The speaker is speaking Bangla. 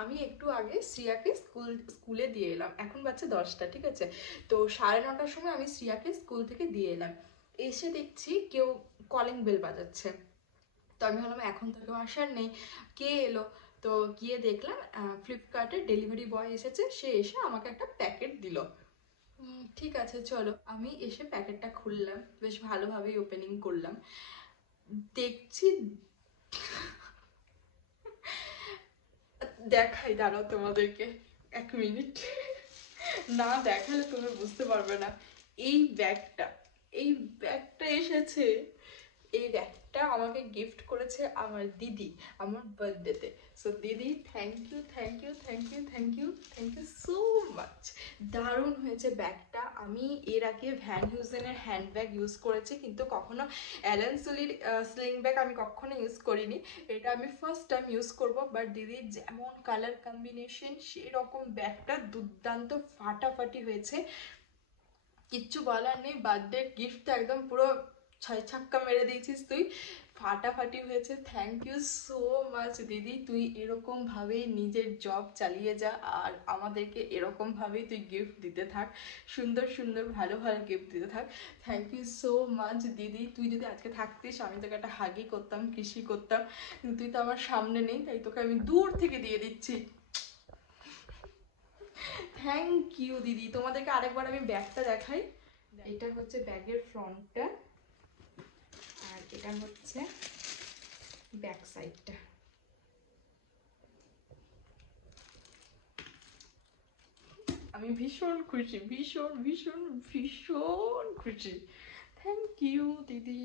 আমি একটু আগে শ্রিয়াকে স্কুলে দিয়ে এলাম, এখন বাচ্চা 10টা, ঠিক আছে? তো 9:30টার সময় আমি শ্রিয়াকে স্কুল থেকে দিয়ে এলাম, এসে দেখছি কেউ কলিং বেল বাজাচ্ছে। তো আমি ভাবলাম এখন তো কেউ আসার নেই, কে এলো? তো গিয়ে দেখলাম ফ্লিপকার্টের ডেলিভারি বয় এসেছে, সে এসে আমাকে একটা প্যাকেট দিল। ঠিক আছে চলো, আমি এসে প্যাকেটটা খুললাম, বেশ ভালোভাবেই ওপেনিং করলাম। দেখছি, দেখাই, দাঁড়াও তোমাদেরকে 1 মিনিট, না দেখালে তুমি বুঝতে পারবে না। এই ব্যাগটা, এই ব্যাগটা এসেছে, এই ব্যাগটা আমাকে গিফট করেছে আমার দিদি আমার বার্থডেতে। সো দিদি, thank you, thank you, thank you, thank you, thank you so much. দারুণ হয়েছে ব্যাগটা। আমি এর আগে ভ্যান হিউজেনের হ্যান্ডব্যাগ ইউজ করেছি, কিন্তু কখনো অ্যালেন সুলির স্লিং ব্যাগ আমি কখনো ইউজ করিনি। এটা আমি ফার্স্ট টাইম ইউজ করবো। বাট দিদির যেমন কালার কম্বিনেশন, সেই রকম ব্যাগটা দুর্দান্ত ফাটাফাটি হয়েছে, কিচ্ছু বলার নেই। বার্থডে গিফট তো একদম পুরো 6 ছাক্কা মেরে দিয়েছিস তুই, ফাটাফাটি হয়েছে। থ্যাংক ইউ সো মাচ দিদি, তুই এরকম ভাবেই নিজের জব চালিয়ে যা, আর আমাদেরকে এরকম ভাবেই তুই গিফট দিতে থাক, সুন্দর সুন্দর ভালো ভালো গিফট দিতে থাক। থ্যাংক ইউ সো মাচ দিদি, তুই যদি আজকে থাকতিস আমি তোকে একটা হাগি করতাম, কিসি করতাম, কিন্তু তুই তো আমার সামনে নেই, তাই তোকে আমি দূর থেকে দিয়ে দিচ্ছি। থ্যাংক ইউ দিদি। তোমাদেরকে আরেকবার আমি ব্যাগটা দেখাই। এটা হচ্ছে ব্যাগের ফ্রন্টটা, আর এটা হচ্ছে ব্যাক সাইডটা। আমি ভীষণ খুশি, ভীষণ ভীষণ ভীষণ খুশি। থ্যাংক ইউ দিদি।